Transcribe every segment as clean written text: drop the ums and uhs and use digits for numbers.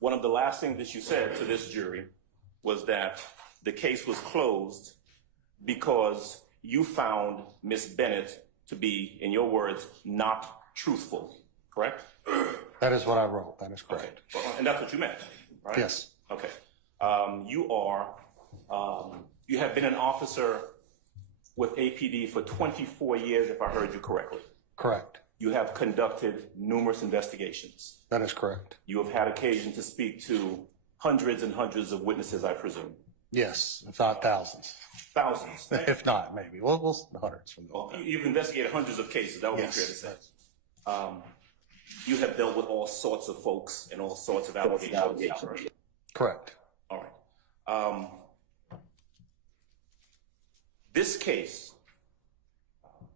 one of the last things that you said to this jury was that the case was closed because you found Miss Bennett to be, in your words, not truthful, correct? That is what I wrote. That is correct. Okay. Well, and that's what you meant, right? Yes. Okay. You have been an officer with APD for 24 years, if I heard you correctly. Correct. You have conducted numerous investigations. That is correct. You have had occasion to speak to hundreds and hundreds of witnesses, I presume. Yes, if not thousands. Thousands. If not, maybe. Well, hundreds. Well, you've investigated hundreds of cases. That would be fair to say. You have dealt with all sorts of folks and all sorts of allegations. Right? Correct. All right. This case,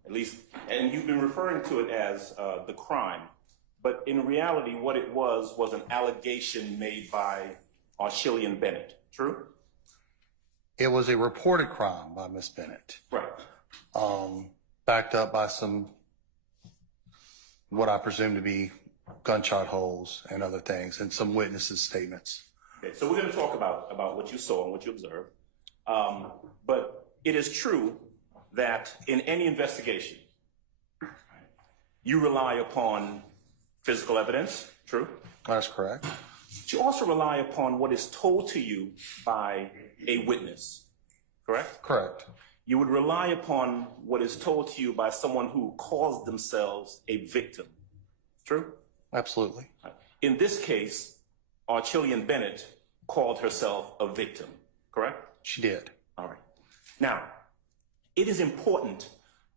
at least, and you've been referring to it as the crime, but in reality, what it was an allegation made by Archillian Bennett. True? It was a reported crime by Miss Bennett. Right. Backed up by some, what I presume to be gunshot holes and other things, and some witnesses' statements. Okay, so we're going to talk about what you saw and what you observed. But it is true that in any investigation, you rely upon physical evidence. True? That's correct. But you also rely upon what is told to you by a witness. Correct? Correct. You would rely upon what is told to you by someone who calls themselves a victim. True? Absolutely. In this case, Archillian Bennett called herself a victim. Correct? She did. All right. Now, it is important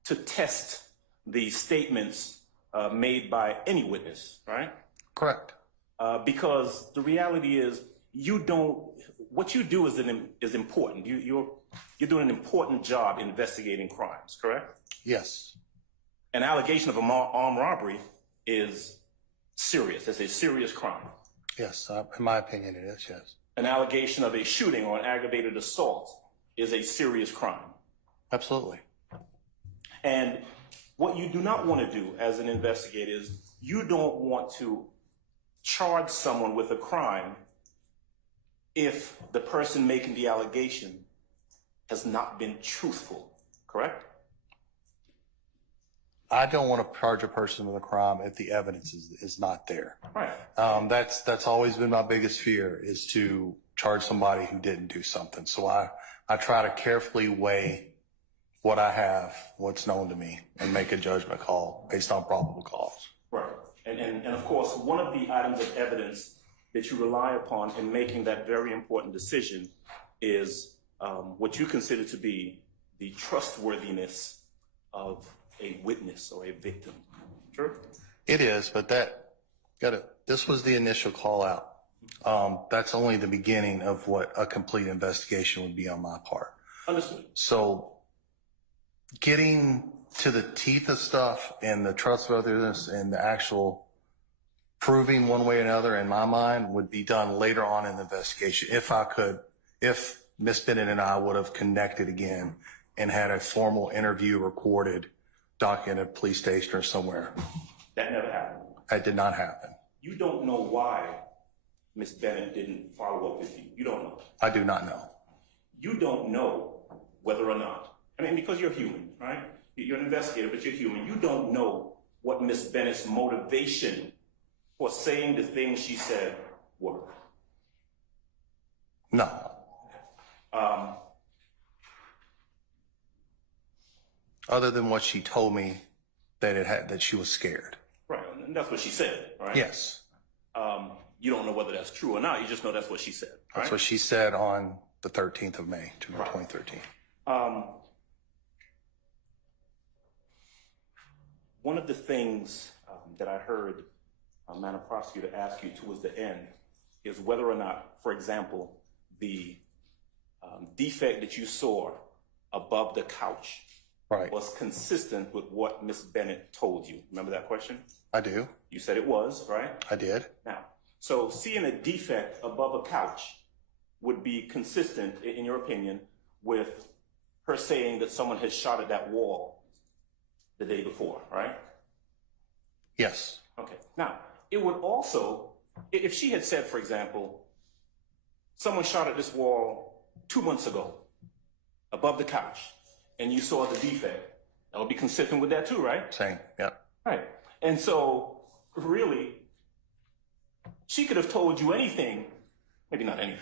to test the statements made by any witness, right? Correct. Because the reality is, what you do is important. You're doing an important job investigating crimes, correct? Yes. An allegation of armed robbery is serious. It's a serious crime. Yes, in my opinion, it is, yes. An allegation of a shooting or an aggravated assault is a serious crime. Absolutely. And what you do not want to do as an investigator is you don't want to charge someone with a crime if the person making the allegation has not been truthful, correct? I don't want to charge a person with a crime if the evidence is not there. Right. That's always been my biggest fear, is to charge somebody who didn't do something. So I try to carefully weigh what I have, what's known to me, and make a judgment call based on probable cause. Right. And of course, one of the items of evidence that you rely upon in making that very important decision is what you consider to be the trustworthiness of a witness or a victim. True? It is, but this was the initial call out. That's only the beginning of what a complete investigation would be on my part. Understood. So getting to the teeth of stuff and the trustworthiness and the actual proving one way or another, in my mind, would be done later on in the investigation. If Miss Bennett and I would have connected again and had a formal interview recorded, documented, police station or somewhere. That never happened. That did not happen. You don't know why Miss Bennett didn't follow up with you. You don't know. I do not know. You don't know whether or not. I mean, because you're human, right? You're an investigator, but you're human. You don't know what Miss Bennett's motivation for saying the things she said were. No. Other than what she told me, that she was scared. Right, and that's what she said, right? Yes. You don't know whether that's true or not. You just know that's what she said. Right? That's what she said on the 13th of May, 2013. One of the things that I heard Madam Prosecutor ask you towards the end is whether or not, for example, the defect that you saw above the couch was consistent with what Miss Bennett told you. Remember that question? I do. You said it was, right? I did. Now, so seeing a defect above a couch would be consistent, in your opinion, with her saying that someone had shot at that wall the day before, right? Yes. Okay. Now, it would also if she had said, for example, someone shot at this wall 2 months ago, above the couch, and you saw the defect, that would be consistent with that too, right? Same, yep. Right. And so, really, she could have told you anything, maybe not anything.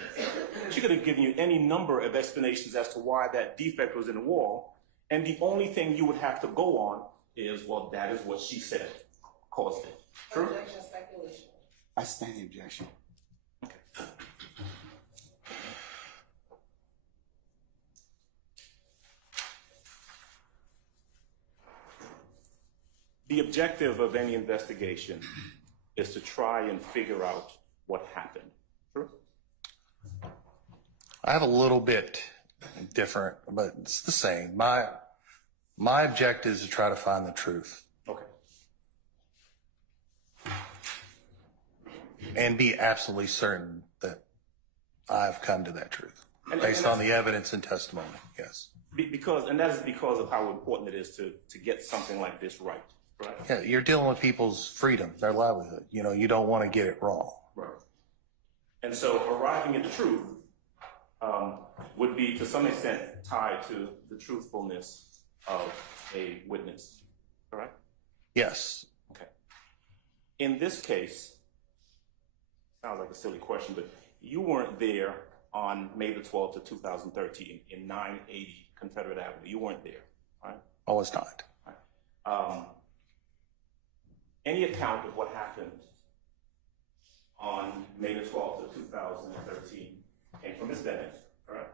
She could have given you any number of explanations as to why that defect was in the wall, and the only thing you would have to go on is, well, that is what she said caused it. True? Objection, speculation. I stand the objection. Okay. The objective of any investigation is to try and figure out what happened. True? I have a little bit different, but it's the same. My objective is to try to find the truth Okay. and be absolutely certain that I've come to that truth based and on the evidence and testimony. Yes. And that is because of how important it is to get something like this right. Right? Yeah, you're dealing with people's freedom, their livelihood. You know, you don't want to get it wrong. Right. And so arriving at the truth would be to some extent tied to the truthfulness of a witness. Correct? Yes. Okay. In this case, sounds like a silly question, but you weren't there on May the 12th of 2013 in 980 Confederate Avenue. You weren't there, right? I was not. Right. Any account of what happened on May the 12th of 2013 came from Ms. Bennett, correct?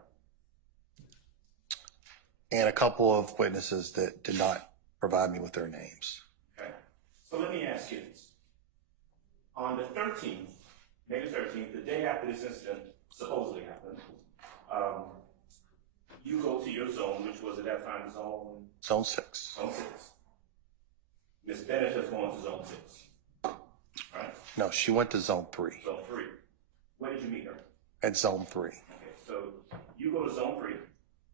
And a couple of witnesses that did not provide me with their names. Okay. So let me ask you this. On the 13th, May the 13th, the day after this incident supposedly happened, you go to your zone, which was at that time Zone 6. Zone 6. Ms. Bennett has gone to Zone 6, right? No, she went to Zone 3. Zone 3. Where did you meet her? At Zone 3. Okay, so you go to Zone 3,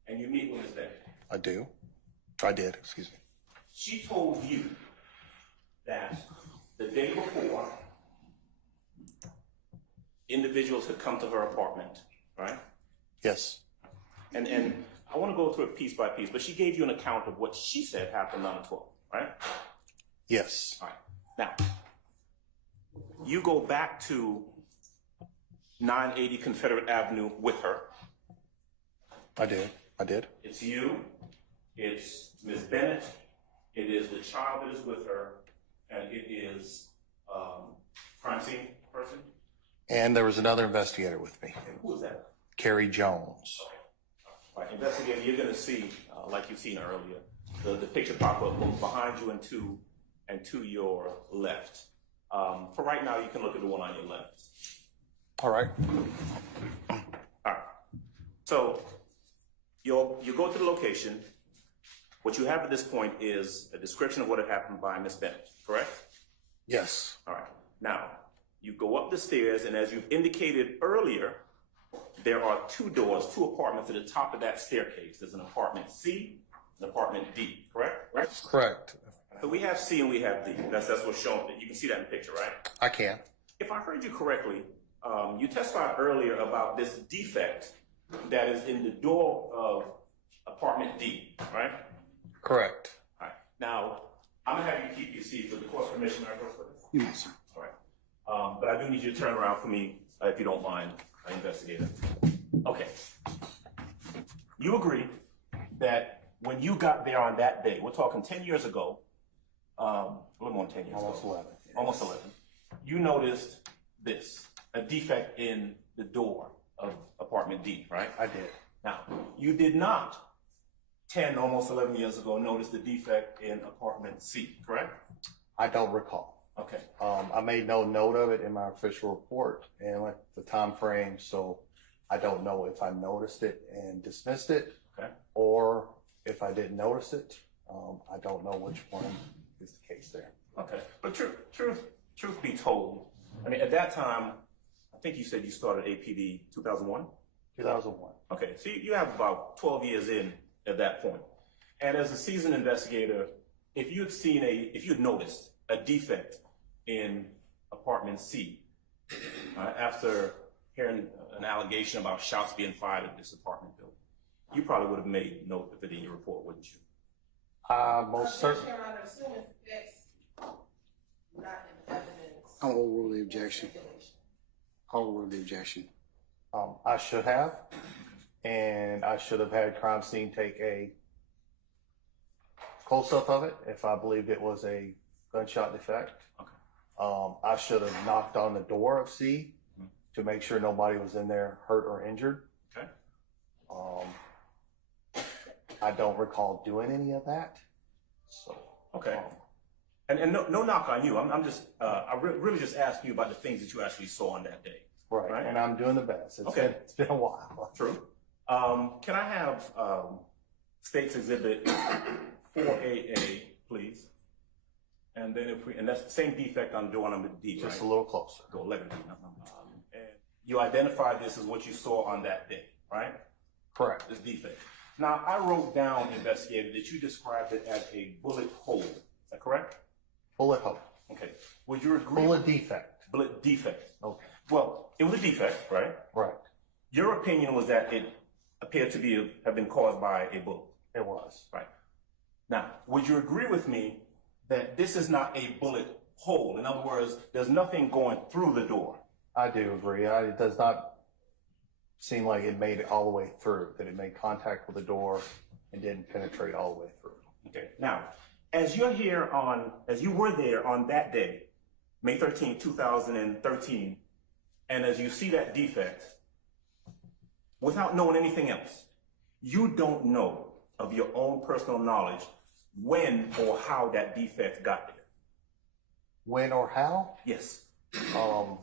and you meet with Ms. Bennett. I do. I did, excuse me. She told you that the day before, individuals had come to her apartment, right? Yes. And I want to go through it piece by piece, but she gave you an account of what she said happened on the 12th, right? Yes. All right. Now, you go back to 980 Confederate Avenue with her. I did. It's you, it's Ms. Bennett, it is the child that is with her, and it is crime scene person. And there was another investigator with me, And who is that? Carrie Jones. Okay. All right, investigator, you're going to see, like you've seen earlier, the picture pop up both behind you and to your left. For right now, you can look at the one on your left. All right. All right. So you go to the location. What you have at this point is a description of what had happened by Miss Bennett, correct? Yes. All right. Now, you go up the stairs, and as you've indicated earlier, there are two doors, two apartments at the top of that staircase. There's an apartment C, an apartment D, correct? Right? Correct. So we have C and we have D. That's what's shown. You can see that in the picture, right? I can. If I heard you correctly, you testified earlier about this defect that is in the door of apartment D, right? Correct. All right. Now, I'm gonna have you keep your seat with the court's permission, Mr. Witness. Yes, sir. All right. But I do need you to turn around for me, if you don't mind, investigator. Okay. You agree that when you got there on that day, we're talking 10 years ago, a little more than 10 years Almost ago. 11. Almost 11. You noticed this, a defect in the door of apartment D, right? I did. Now, you did not 10, almost 11 years ago, notice the defect in apartment C, correct? I don't recall. Okay. I made no note of it in my official report and like the time frame, so I don't know if I noticed it and dismissed it, Okay. or if I didn't notice it. I don't know which one is the case there. Okay. But truth be told, I mean, at that time, I think you said you started APD 2001? 2001. Okay, so you have about 12 years in at that point. And as a seasoned investigator, if you had noticed a defect in apartment C, after hearing an allegation about shots being fired at this apartment building, you probably would have made note of it in your report, wouldn't you? Most certainly. Your Honor, assuming that's not in evidence. I'll overrule the objection. I'll overrule the objection. I should have, and I should have had crime scene take a close-up of it if I believed it was a gunshot defect. Okay. I should have knocked on the door of C to make sure nobody was in there hurt or injured. Okay. I don't recall doing any of that. So Okay. And no knock on you. I'm just really just asking you about the things that you actually saw on that day. right, and I'm doing the best. Okay. It's been a while. True. Can I have States Exhibit 4AA, please? And then and that's the same defect I'm doing on the D, Just right? a little closer. Go 11D. And you identified this as what you saw on that day, right? Correct. This defect. Now, I wrote down, investigator, that you described it as a bullet hole. Is that correct? Bullet hole. Okay. Would you agree? Bullet defect. Bullet defect. Okay. Well, it was a defect, right? Right. Your opinion was that it appeared to have been caused by a bullet. It was. Right. Now, would you agree with me that this is not a bullet hole? In other words, there's nothing going through the door. I do agree. It does not seem like it made it all the way through, that it made contact with the door and didn't penetrate all the way through. Okay. Now, as you were there on that day, May 13, 2013, and as you see that defect, without knowing anything else, you don't know of your own personal knowledge when or how that defect got there. When or how? Yes. Um,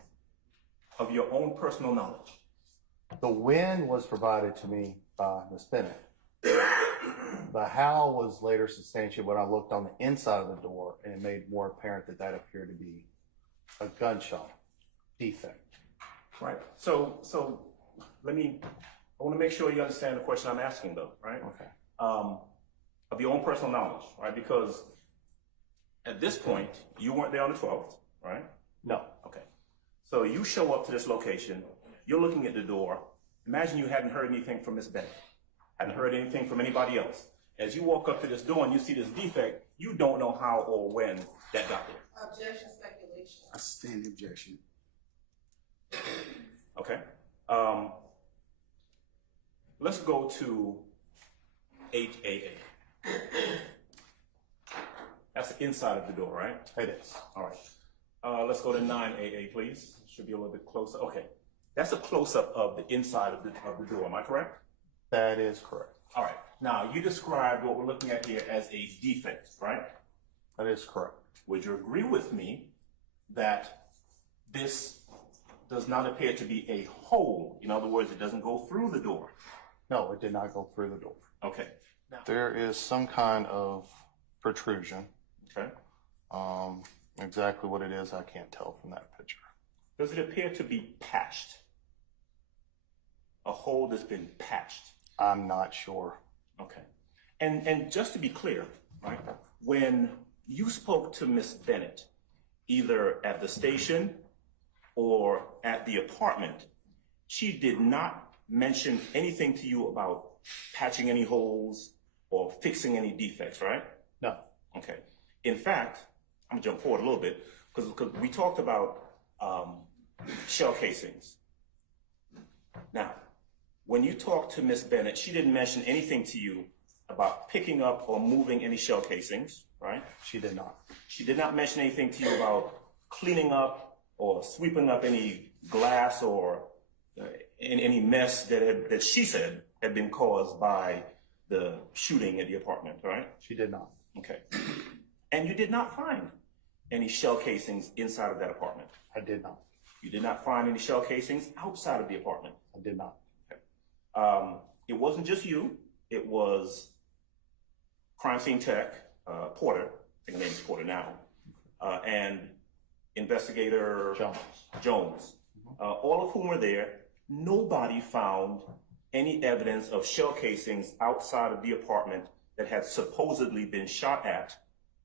Of your own personal knowledge. the when was provided to me by Ms. Bennett. The how was later substantiated when I looked on the inside of the door, and it made more apparent that that appeared to be a gunshot defect. Right. So I want to make sure you understand the question I'm asking, though, right? Okay. Of your own personal knowledge, right? Because at this point, you weren't there on the 12th, right? No. Okay. So you show up to this location, you're looking at the door. Imagine you hadn't heard anything from Miss Bennett, hadn't heard anything from anybody else. As you walk up to this door and you see this defect, you don't know how or when that got there. Objection, speculation. I sustain the objection. Okay. Let's go to 8AA. That's the inside of the door, right? It is. All right. Let's go to 9AA, please. Should be a little bit closer. Okay. That's a close-up of the inside of the door. Am I correct? That is correct. All right. Now, you described what we're looking at here as a defect, right? That is correct. Would you agree with me that this does not appear to be a hole? In other words, it doesn't go through the door. No, it did not go through the door. Okay. Now, There is some kind of protrusion. okay. Exactly what it is, I can't tell from that picture. Does it appear to be patched? A hole that's been patched? I'm not sure. Okay. And just to be clear, right, when you spoke to Miss Bennett, either at the station or at the apartment, she did not mention anything to you about patching any holes or fixing any defects, right? No. Okay. In fact, I'm gonna jump forward a little bit because we talked about shell casings. Now, when you talked to Miss Bennett, she didn't mention anything to you about picking up or moving any shell casings, right? She did not. She did not mention anything to you about cleaning up or sweeping up any glass or any mess that she said had been caused by the shooting at the apartment, right? She did not. Okay. And you did not find any shell casings inside of that apartment. I did not. You did not find any shell casings outside of the apartment. I did not. It wasn't just you. It was crime scene tech, Porter, I think her name is Porter now, and investigator Jones, all of whom were there. Nobody found any evidence of shell casings outside of the apartment that had supposedly been shot at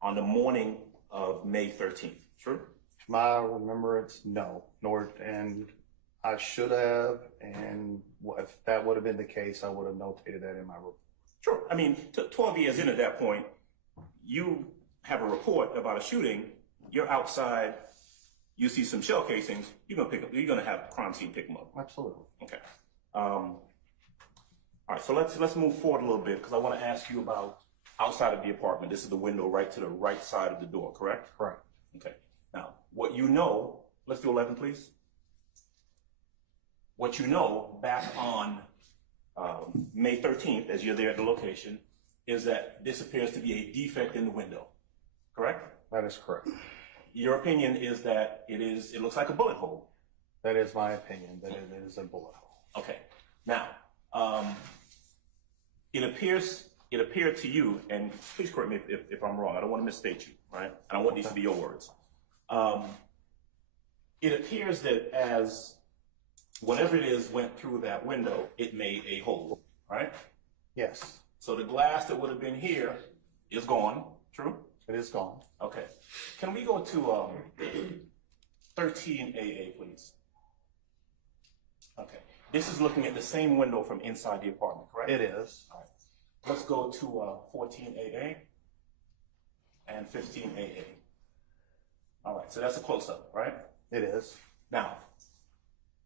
on the morning of May 13th. True? To my remembrance, no. Nor, and I should have, and if that would have been the case, I would have notated that in my report. Sure. I mean, 12 years in at that point, you have a report about a shooting, you're outside, you see some shell casings, you're gonna have the crime scene pick them up. Absolutely. Okay. All right, so let's move forward a little bit, because I want to ask you about outside of the apartment. This is the window right to the right side of the door, correct? Correct. Okay. Now, what you know, let's do 11, please. What you know back on May 13th, as you're there at the location, is that this appears to be a defect in the window, correct? That is correct. Your opinion is that it looks like a bullet hole. That is my opinion, that it is a bullet hole. Okay. Now, it appeared to you, and please correct me if I'm wrong, I don't want to misstate you, right? I don't want these to be your words. It appears that as whatever it is went through that window, it made a hole, right? Yes, So the glass that would have been here is gone, true? it is gone. Okay. Can we go to 13AA, please? Okay. This is looking at the same window from inside the apartment, correct? It is. All right. Let's go to 14AA and 15AA. All right, so that's a close-up, right? It is. Now,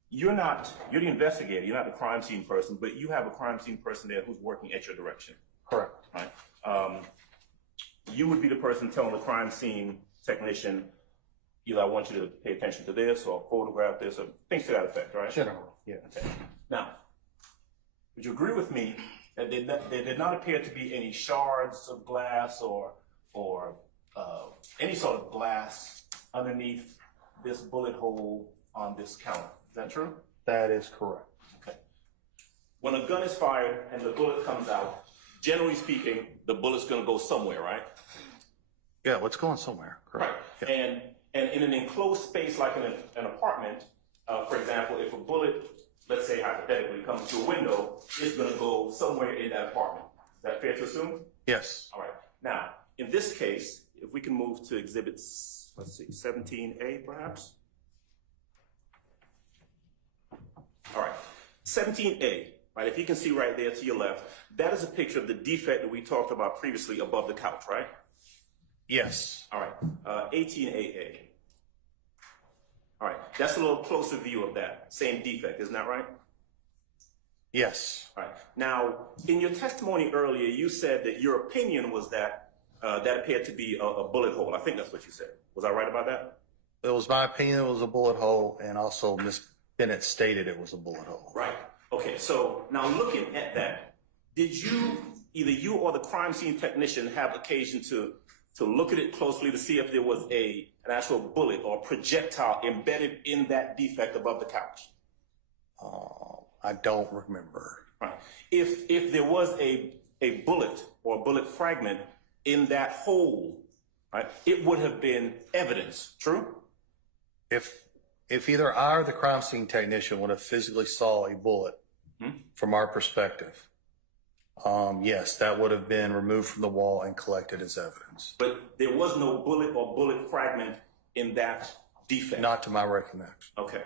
you're the investigator, you're not the crime scene person, but you have a crime scene person there who's working at your direction, Correct. right? You would be the person telling the crime scene technician, either I want you to pay attention to this or photograph this or things to that effect, right? Generally, yes. Okay. Now, would you agree with me that there did not appear to be any shards of glass or any sort of glass underneath this bullet hole on this counter? Is that true? That is correct. Okay. When a gun is fired and the bullet comes out, generally speaking, the bullet's going to go somewhere, right? Yeah, what's going somewhere? Correct. Right. Yeah. And in an enclosed space like in an apartment, for example, if a bullet, let's say hypothetically, comes through a window, it's going to go somewhere in that apartment. Is that fair to assume? Yes. All right. Now, in this case, if we can move to exhibits, let's see, 17A perhaps? All right. 17A, right? If you can see right there to your left, that is a picture of the defect that we talked about previously above the couch, right? Yes. All right. 18AA. All right. That's a little closer view of that same defect, isn't that right? Yes. All right. Now, in your testimony earlier, you said that your opinion was that that appeared to be a bullet hole. I think that's what you said. Was I right about that? It was my opinion it was a bullet hole, and also Miss Bennett stated it was a bullet hole. Right. Okay. So now looking at that, did either you or the crime scene technician have occasion to look at it closely to see if there was an actual bullet or projectile embedded in that defect above the couch? I don't remember. Right. If there was a bullet or a bullet fragment in that hole, right, it would have been evidence, true? If either I or the crime scene technician would have physically saw a bullet from our perspective, yes, that would have been removed from the wall and collected as evidence. But there was no bullet or bullet fragment in that defect? Not to my recollection. Okay.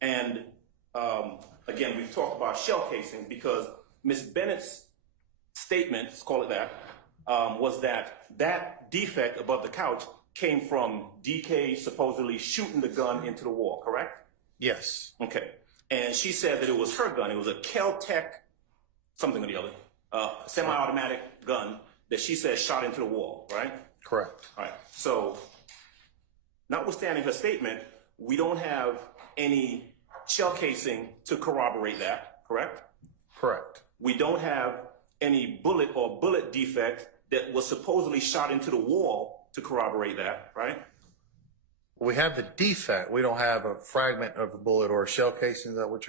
And again, we've talked about shell casings because Miss Bennett's statement, let's call it that, was that defect above the couch came from DK supposedly shooting the gun into the wall, correct? Yes. Okay. And she said that it was her gun. It was a Kel-Tec, something or the other, semi-automatic gun that she said shot into the wall, right? Correct. All right. So, notwithstanding her statement, we don't have any shell casing to corroborate that, correct? Correct. We don't have any bullet or bullet defect that was supposedly shot into the wall to corroborate that, right? We have the defect. We don't have a fragment of a bullet or a shell casing. Is that what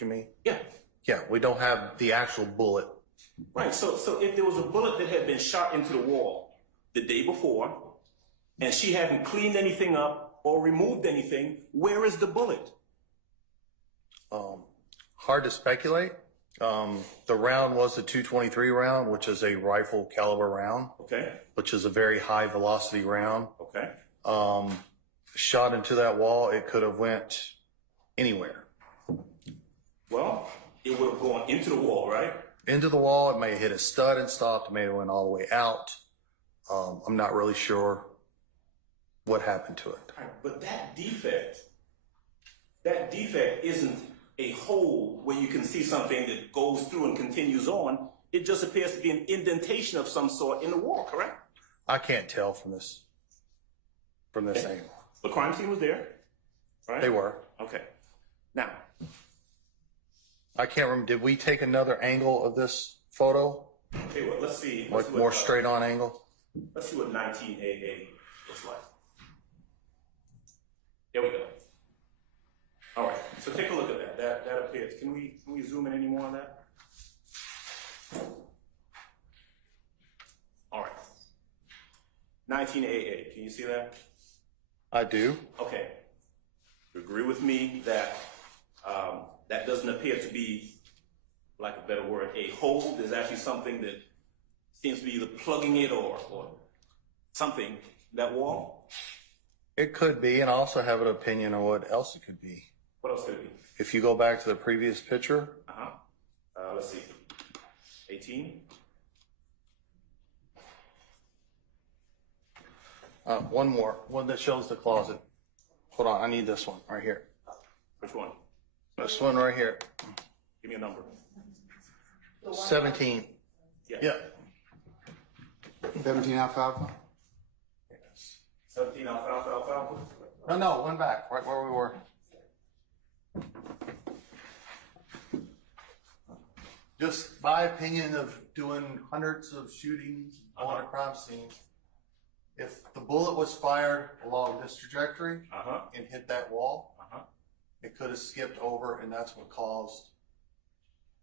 you mean? Yeah. Yeah, we don't have the actual bullet. Right. So if there was a bullet that had been shot into the wall the day before, and she hadn't cleaned anything up or removed anything, where is the bullet? Hard to speculate. The round was the .223 round, which is a rifle caliber round, Okay. which is a very high velocity round. Okay. Shot into that wall, it could have went anywhere. it would have gone into the wall, right? Into the wall. It may have hit a stud and stopped. It may have went all the way out. I'm not really sure what happened to it. Right, but that defect isn't a hole where you can see something that goes through and continues on. It just appears to be an indentation of some sort in the wall, correct? I can't tell from this angle. The crime scene was there, right? They were. Okay. Now, I can't remember. Did we take another angle of this photo? okay, well, let's see. Like more straight on angle? Let's see what 19AA looks like. There we go. All right, so take a look at that. That appears. Can we zoom in any more on that? All right. 19AA. Can you see that? I do. Okay. You agree with me that that doesn't appear to be, like a better word, a hole? There's actually something that seems to be either plugging it or something, that wall? It could be, and I also have an opinion on what else it could be. What else could it be? If you go back to the previous picture, Let's see. 18? one more, one that shows the closet. Hold on, I need this one right here. Which one? This one right here. Give me a number. 17. Yeah. 17 alfalfa? 17 alfalfa. No, one back, right where we were. Just my opinion of doing hundreds of shootings on a crime scene. If the bullet was fired along this trajectory and hit that wall, it could have skipped over, and that's what caused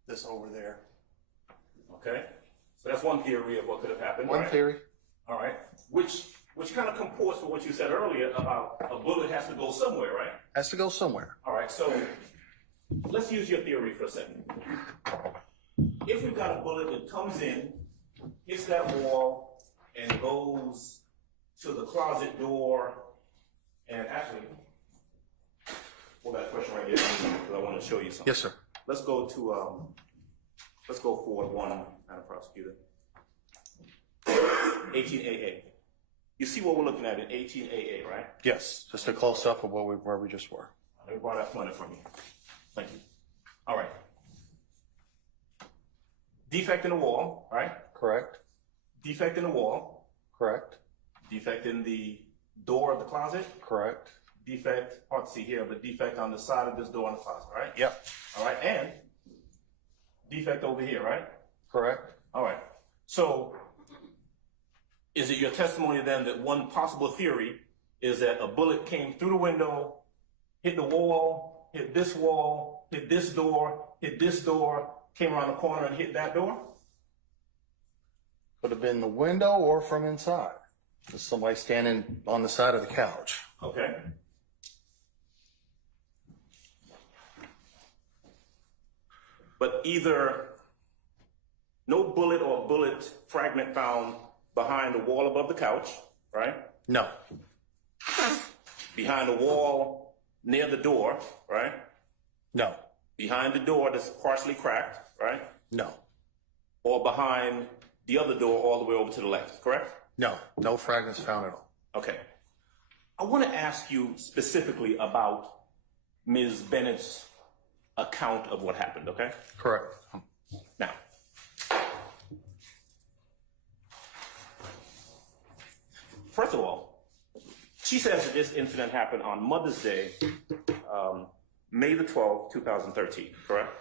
this over there. Okay. So that's one theory of what could have happened. One right? theory. All right. Which kind of comports with what you said earlier about a bullet has to go somewhere, right? Has to go somewhere. All right. So let's use your theory for a second. If we've got a bullet that comes in, hits that wall, and goes to the closet door, and actually, hold that question right there, because I want to show you something. Yes, sir. Let's go to, let's go forward one, Madam Prosecutor. 18AA. You see what we're looking at in 18AA, right? Yes, just a close up of where we just were. Let me borrow that pointer from you. Thank you. All right. Defect in the wall, right? Correct. Defect in the wall. Correct. Defect in the door of the closet. Correct. Defect, hard to see here, but defect on the side of this door in the closet, right? Yep. All right, and defect over here, right? Correct. All right. So, is it your testimony then that one possible theory is that a bullet came through the window, hit the wall, hit this wall, hit this door, came around the corner and hit that door? Could have been the window or from inside. Just somebody standing on the side of the couch. Okay. But either no bullet or bullet fragment found behind the wall above the couch, right? No. Behind the wall near the door, right? No. Behind the door that's partially cracked, right? No. Or behind the other door all the way over to the left, correct? No. No fragments found at all. Okay. I want to ask you specifically about Ms. Bennett's account of what happened, okay? Correct. Now, first of all, she says that this incident happened on Mother's Day, May the 12th, 2013, correct?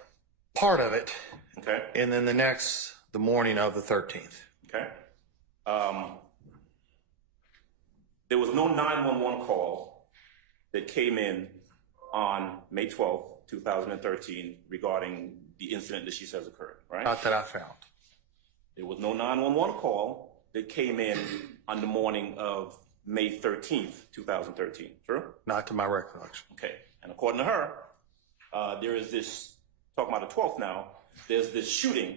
Part of it. Okay. And then the morning of the 13th. Okay. There was no 911 call that came in on May 12th, 2013 regarding the incident that she says occurred, right? Not that I found. There was no 911 call that came in on the morning of May 13th, 2013, true? Not to my recollection. Okay. And according to her, there is this, talking about the 12th now, there's this shooting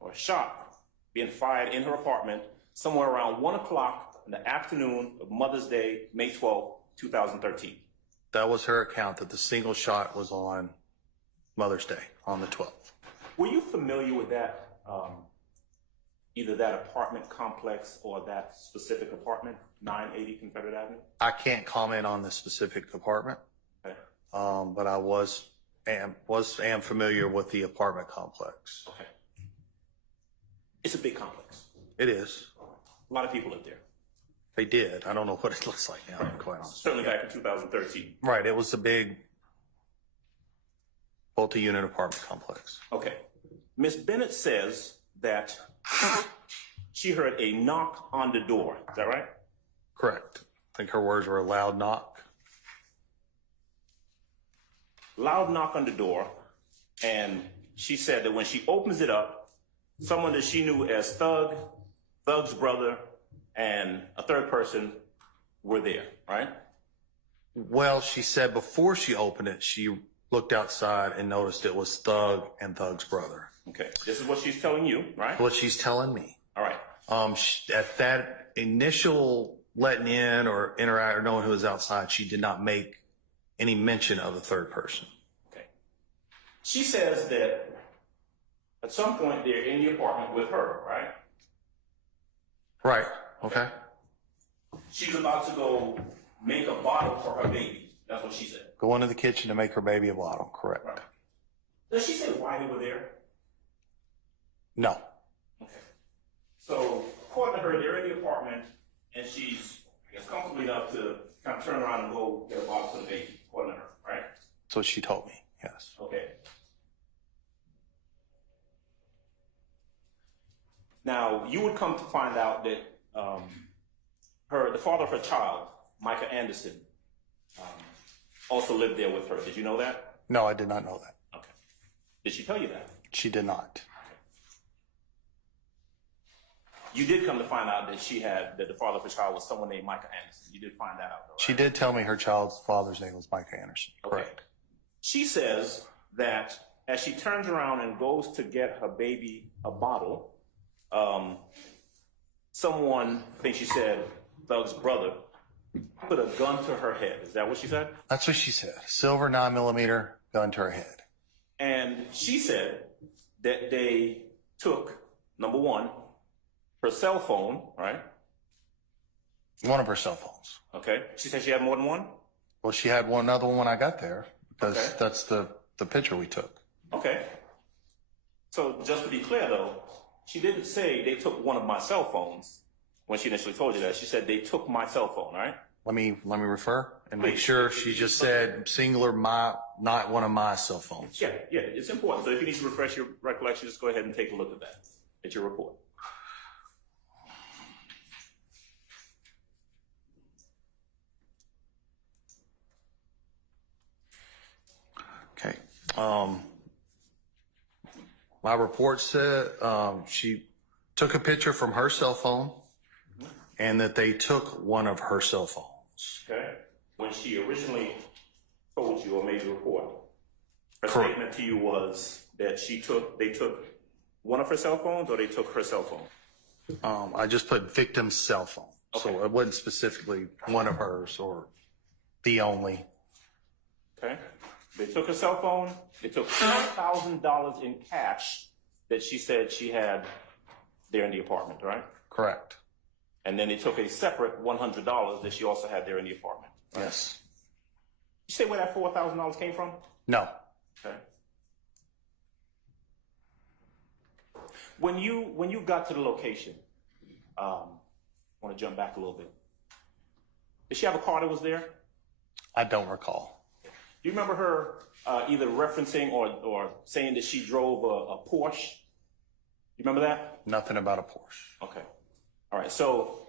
or shot being fired in her apartment somewhere around 1 o'clock in the afternoon of Mother's Day, May 12th, 2013. That was her account, that the single shot was on Mother's Day, on the 12th. Were you familiar with that, either that apartment complex or that specific apartment, 980 Confederate Avenue? I can't comment on the specific apartment, Okay. but I am familiar with the apartment complex. Okay. It's a big complex. It is. A lot of people live there. They did. I don't know what it looks like now, to be quite honest. Certainly back in 2013. Right. It was a big multi-unit apartment complex. Okay. Ms. Bennett says that she heard a knock on the door. Is that right? Correct. I think her words were a loud knock. Loud knock on the door. And she said that when she opens it up, someone that she knew as Thug's brother, and a third person were there, right? Well, she said before she opened it, she looked outside and noticed it was Thug and Thug's brother. Okay. This is what she's telling you, right? What she's telling me. All right. At that initial letting in or interact or knowing who was outside, she did not make any mention of a third person. Okay. She says that at some point they're in the apartment with her, right? Right. Okay. She's about to go make a bottle for her baby. That's what she said. Go into the kitchen to make her baby a bottle. Correct. Right. Does she say why they were there? No. Okay. So, according to her, they're in the apartment, and she's, I guess, comfortable enough to kind of turn around and go get a bottle for the baby, according to her, right? That's what she told me. Yes. Okay. Now, you would come to find out that the father of her child, Micah Anderson, also lived there with her. Did you know that? No, I did not know that. Okay. Did she tell you that? She did not. You did come to find out that the father of her child was someone named Micah Anderson. You did find that out, though, right? She did tell me her child's father's name was Micah Anderson. Okay. Correct. She says that as she turns around and goes to get her baby a bottle, someone, I think she said Thug's brother, put a gun to her head. Is that what she said? That's what she said. Silver 9mm gun to her head. And she said that they took, number one, her cell phone, right? One of her cell phones. Okay. She said she had more than one? Well, she had another one when I got there because Okay. that's the picture we took. Okay. So just to be clear, though, she didn't say they took one of my cell phones when she initially told you that. She said they took my cell phone, right? Let me refer and make Please. sure she just said singular not one of my cell phones. Yeah, it's important. So if you need to refresh your recollection, just go ahead and take a look at that, at your report. Okay. My report said she took a picture from her cell phone and that they took one of her cell phones. Okay? When she originally told you or made the report, her Correct. statement to you was that they took one of her cell phones or they took her cell phone? I just put victim's cell phone. So Okay. it wasn't specifically one of hers or the only. Okay? They took her cell phone. They took $4,000 in cash that she said she had there in the apartment, right? Correct. And then they took a separate $100 that she also had there in the apartment. Yes. You say where that $4,000 came from? No. Okay. When you got to the location, I want to jump back a little bit. Did she have a car that was there? I don't recall. Do you remember her either referencing or saying that she drove a Porsche? You remember that? Nothing about a Porsche. Okay. All right. So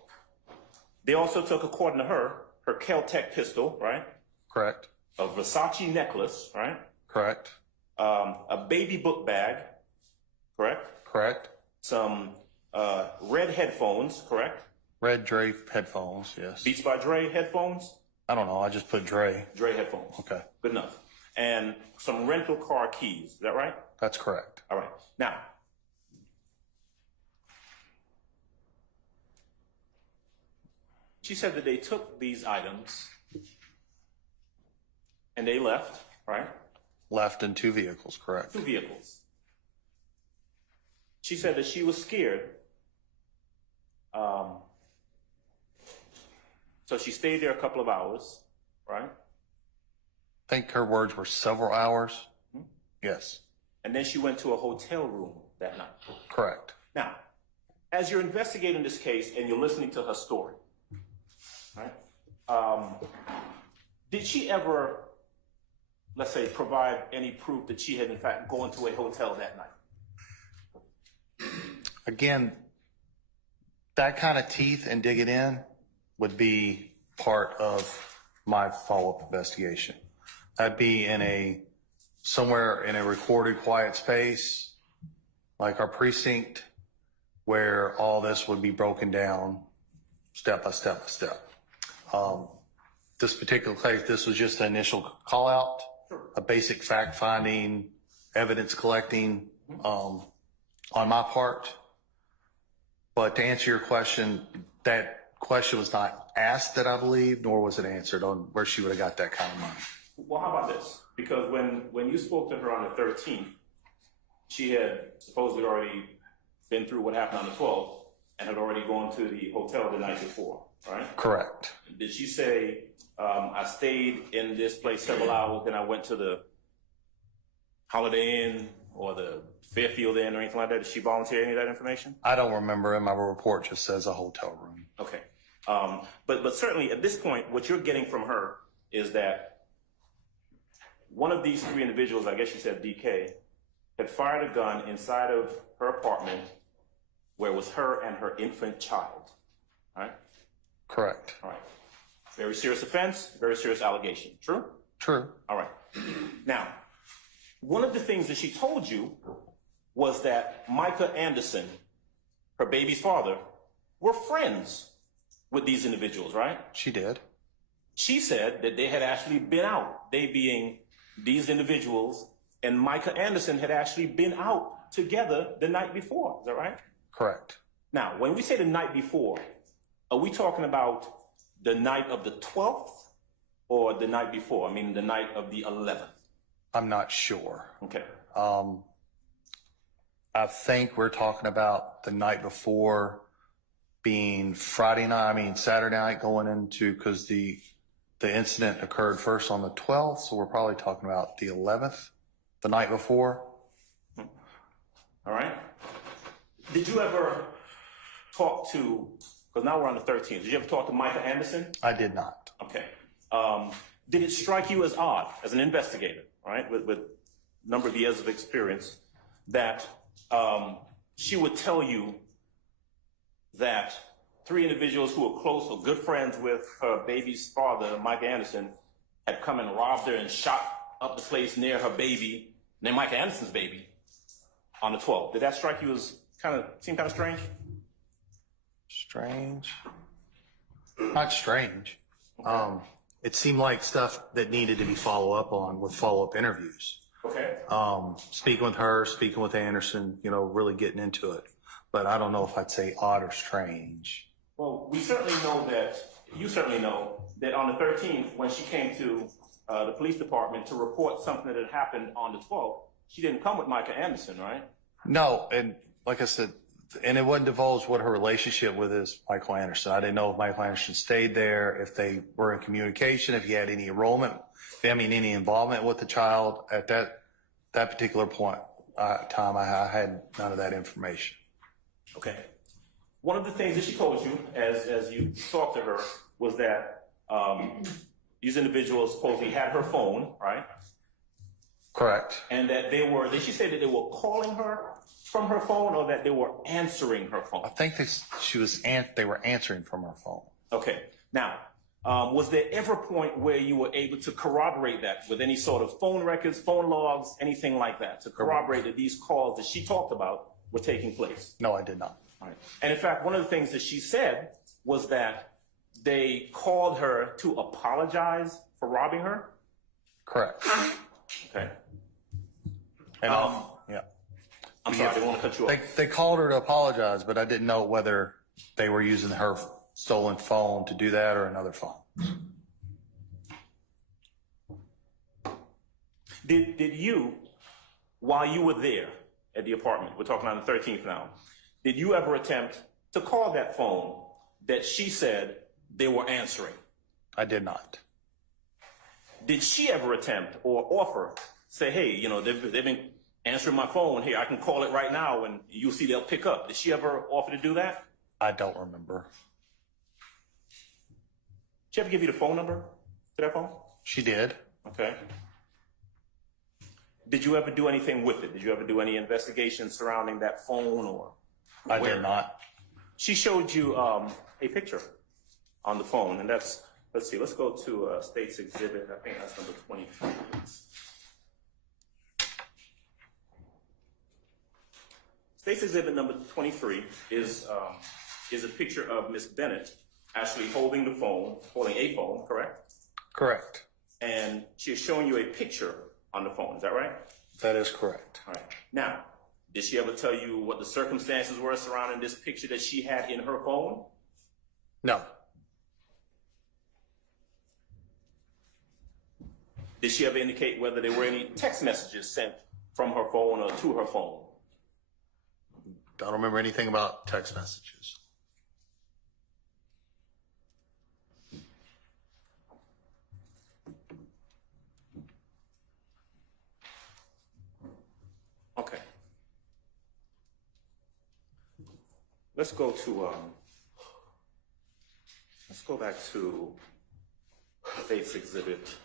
they also took, according to her Kel-Tec pistol, right? Correct. A Versace necklace, right? Correct. A baby book bag, correct? Correct. Some red headphones, correct? Red Dre headphones. Yes. Beats by Dre headphones? I don't know. I just put Dre. Dre headphones. Okay. Good enough. And some rental car keys. Is that right? That's correct. All right. Now, she said that they took these items and they left, right? Left in two vehicles. Correct. 2 vehicles. She said that she was scared. So she stayed there a couple of hours, right? I think her words were several hours. Yes, And then she went to a hotel room that night. correct. Now, as you're investigating this case and you're listening to her story, right? Did she ever, let's say, provide any proof that she had in fact gone to a hotel that night? Again, that kind of teeth and digging in would be part of my follow-up investigation. I'd be somewhere in a recorded quiet space, like our precinct, where all this would be broken down step by step by step. This particular case, this was just an initial call out, a basic fact finding, evidence collecting, on my part. But to answer your question, that question was not asked that I believe, nor was it answered on where she would have got that kind of money. Well, how about this? Because when you spoke to her on the 13th, she had supposedly already been through what happened on the 12th and had already gone to the hotel the night before, right? Correct. Did she say, I stayed in this place several hours, then I went to the Holiday Inn or the Fairfield Inn or anything like that? Did she volunteer any of that information? I don't remember, and my report just says a hotel room. Okay. But certainly at this point, what you're getting from her is that one of these three individuals, I guess you said DK, had fired a gun inside of her apartment where it was her and her infant child, right? Correct. All right. Very serious offense, very serious allegation. True? True. All right. Now, one of the things that she told you was that Micah Anderson, her baby's father, were friends with these individuals, right? She did. She said that they had actually been out, they being these individuals, and Micah Anderson had actually been out together the night before. Is that right? Correct. Now, when we say the night before, are we talking about the night of the 12th or the night before? I mean, the night of the 11th? I'm not sure. Okay. I think we're talking about the night before being Saturday night going into, because the incident occurred first on the 12th, so we're probably talking about the 11th, the night before. All right. Did you ever talk to, because now we're on the 13th, did you ever talk to Micah Anderson? I did not. Okay. Did it strike you as odd, as an investigator, right, with a number of years of experience, that she would tell you that three individuals who were close or good friends with her baby's father, Micah Anderson, had come and robbed her and shot up the place near her baby, near Micah Anderson's baby, on the 12th? Did that strike you as seem kind of strange? Strange? Not strange. It seemed like stuff that needed to be followed up on with follow-up interviews. Okay. Speaking with her, speaking with Anderson, really getting into it. But I don't know if I'd say odd or strange. Well, you certainly know that on the 13th, when she came to the police department to report something that had happened on the 12th, she didn't come with Micah Anderson, right? No, and like I said, and it wasn't divulged what her relationship with is Michael Anderson. I didn't know if Michael Anderson stayed there, if they were in communication, if he had any any involvement with the child at that particular point time. I had none of that information. Okay. One of the things that she told you as you talked to her was that these individuals supposedly had her phone, right? Correct. And that did she say that they were calling her from her phone or that they were answering her phone? I think they were answering from her phone. Okay. Now, was there ever a point where you were able to corroborate that with any sort of phone records, phone logs, anything like that, to corroborate that these calls that she talked about were taking place? No, I did not. All right. And in fact, one of the things that she said was that they called her to apologize for robbing her? Correct. Okay. And yeah. I'm sorry, I didn't want to cut you off. They called her to apologize, but I didn't know whether they were using her stolen phone to do that or another phone. Did you, while you were there, at the apartment. We're talking on the 13th now. Did you ever attempt to call that phone that she said they were answering? I did not. Did she ever attempt or offer, say, hey, you know, they've been answering my phone. Here, I can call it right now and you'll see they'll pick up. Did she ever offer to do that? I don't remember. Did she ever give you the phone number to that phone? She did. Okay. Did you ever do anything with it? Did you ever do any investigation surrounding that phone or? I did not. She showed you a picture on the phone, and that's, let's see, let's go to State's Exhibit. I think that's number 23. State's Exhibit number 23 is a picture of Miss Bennett actually holding a phone, correct? Correct. And she is showing you a picture on the phone, is that right? That is correct. All right. Now, did she ever tell you what the circumstances were surrounding this picture that she had in her phone? No. Did she ever indicate whether there were any text messages sent from her phone or to her phone? I don't remember anything about text messages. Okay. Let's go back to State's Exhibit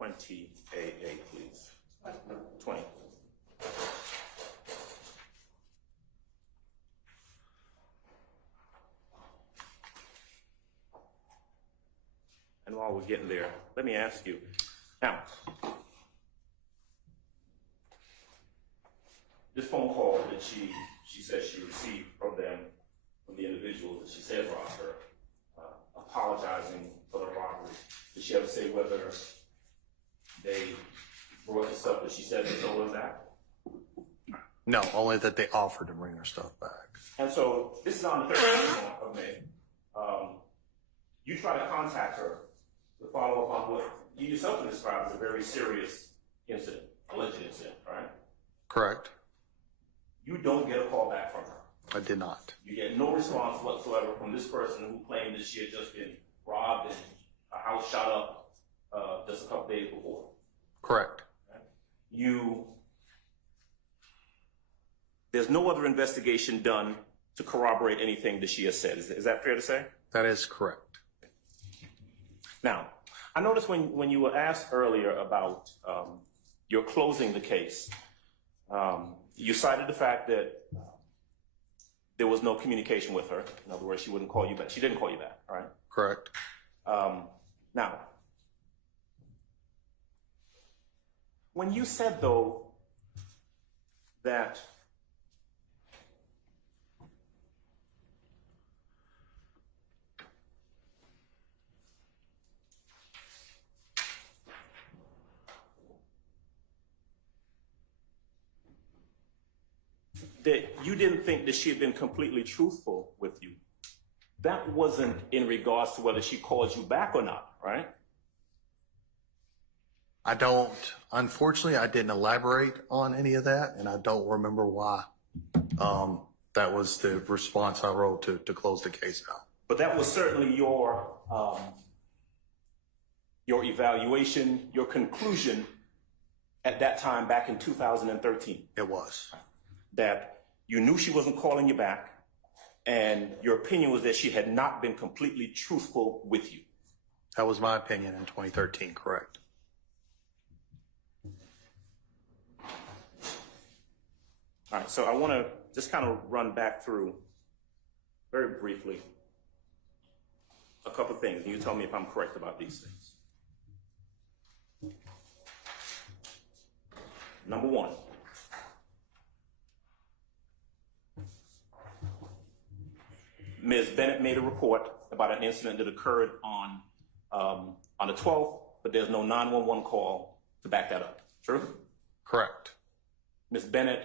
20AA, please. 20. And while we're getting there, let me ask you. Now, this phone call that she says she received from them, from the individuals that she said robbed her, apologizing for the robbery. Did she ever say whether they brought the stuff that she said they told her back? No, only that they offered to bring her stuff back. And so this is on the 13th of May. You try to contact her to follow up on what you yourself described as a very serious incident, alleged incident, right? Correct. You don't get a call back from her. I did not. You get no response whatsoever from this person who claimed that she had just been robbed and a house shot up just a couple days before. Correct. There's no other investigation done to corroborate anything that she has said. Is that fair to say? That is correct. Now, I noticed when you were asked earlier about your closing the case, you cited the fact that there was no communication with her. In other words, she wouldn't call you back. She didn't call you back, all right? Correct. Now, when you said, though, that you didn't think that she had been completely truthful with you, that wasn't in regards to whether she called you back or not, right? Unfortunately, I didn't elaborate on any of that, and I don't remember why. That was the response I wrote to close the case out. But that was certainly your evaluation, your conclusion at that time back in 2013. It was. That you knew she wasn't calling you back, and your opinion was that she had not been completely truthful with you. That was my opinion in 2013, correct. All right, so I want to just kind of run back through, very briefly, a couple things, and you tell me if I'm correct about these things. Number one, Ms. Bennett made a report about an incident that occurred on the 12th, but there's no 911 call to back that up. True? Correct. Ms. Bennett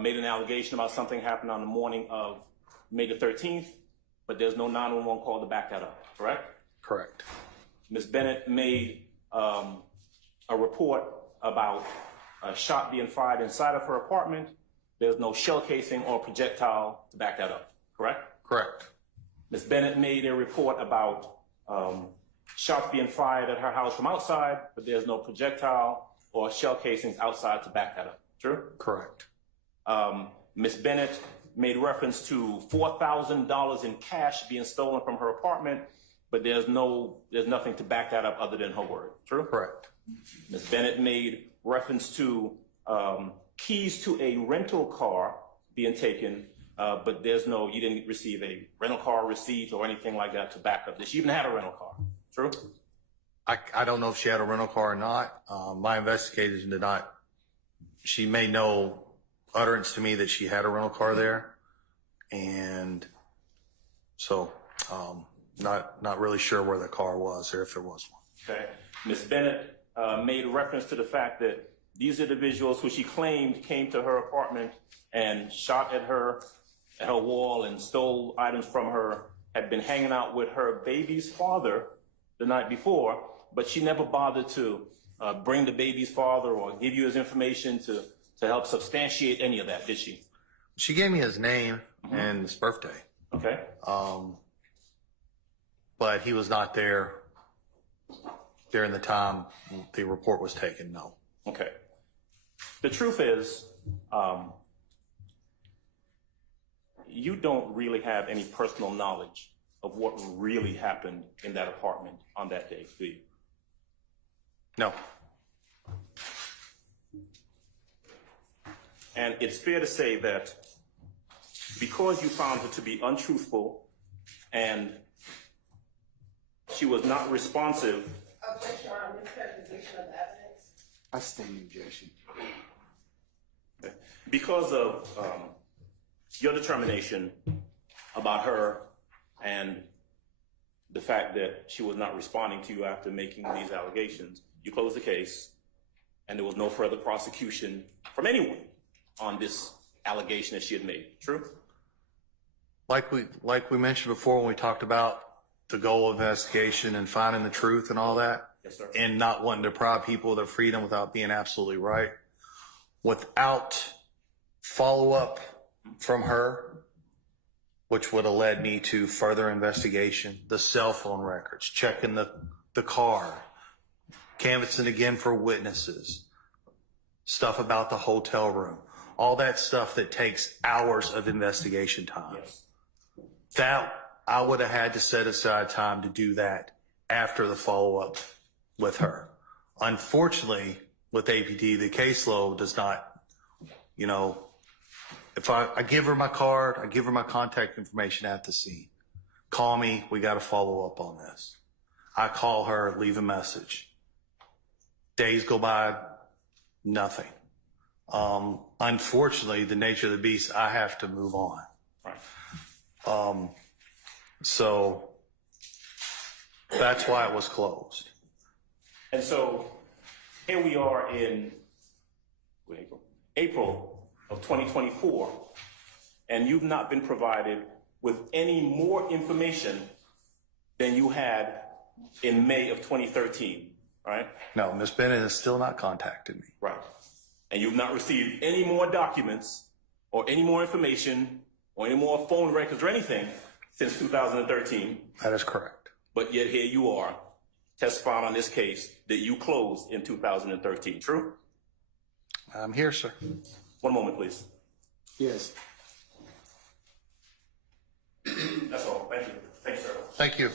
made an allegation about something happened on the morning of May the 13th, but there's no 911 call to back that up. Correct? Correct. Ms. Bennett made a report about a shot being fired inside of her apartment. There's no shell casing or projectile to back that up, correct? Correct. Ms. Bennett made a report about shots being fired at her house from outside, but there's no projectile or shell casings outside to back that up. True? Correct. Ms. Bennett made reference to $4,000 in cash being stolen from her apartment, but there's nothing to back that up other than her word. True? Correct. Ms. Bennett made reference to keys to a rental car being taken, but you didn't receive a rental car receipt or anything like that to back up that she even had a rental car. True? I don't know if she had a rental car or not. My investigators did not. She made no utterance to me that she had a rental car there. And so, not really sure where the car was or if there was one. Okay. Ms. Bennett made reference to the fact that these individuals who she claimed came to her apartment and shot at her wall and stole items from her had been hanging out with her baby's father the night before, but she never bothered to bring the baby's father or give you his information to help substantiate any of that, did she? She gave me his name and his birthday. Okay. But he was not there during the time the report was taken, no. Okay. The truth is, you don't really have any personal knowledge of what really happened in that apartment on that day, do you? No. And it's fair to say that because you found her to be untruthful and she was not responsive. Objection on misrepresentation of evidence. I stand objection. Because of your determination about her and the fact that she was not responding to you after making these allegations, you closed the case and there was no further prosecution from anyone on this allegation that she had made. True? Like we mentioned before when we talked about the goal of investigation and finding the truth and all that. Yes, sir. And not wanting to deprive people of their freedom without being absolutely right. Without follow-up from her, which would have led me to further investigation, the cell phone records, checking the car, canvassing again for witnesses, stuff about the hotel room, all that stuff that takes hours of investigation time. Yes. That I would have had to set aside time to do that after the follow-up with her. Unfortunately, with APT, the caseload does not, if I give her my card, I give her my contact information at the scene. Call me, we got to follow up on this. I call her, leave a message. Days go by, nothing. Unfortunately, the nature of the beast, I have to move on. Right. So that's why it was closed. And so here we are in April of 2024, and you've not been provided with any more information than you had in May of 2013, right? No, Ms. Bennett has still not contacted me. Right. And you've not received any more documents or any more information or any more phone records or anything since 2013. That is correct. But yet here you are testifying on this case that you closed in 2013. True? I'm here, sir. One moment, please. Yes. That's all. Thank you. Thank you, sir. Thank you.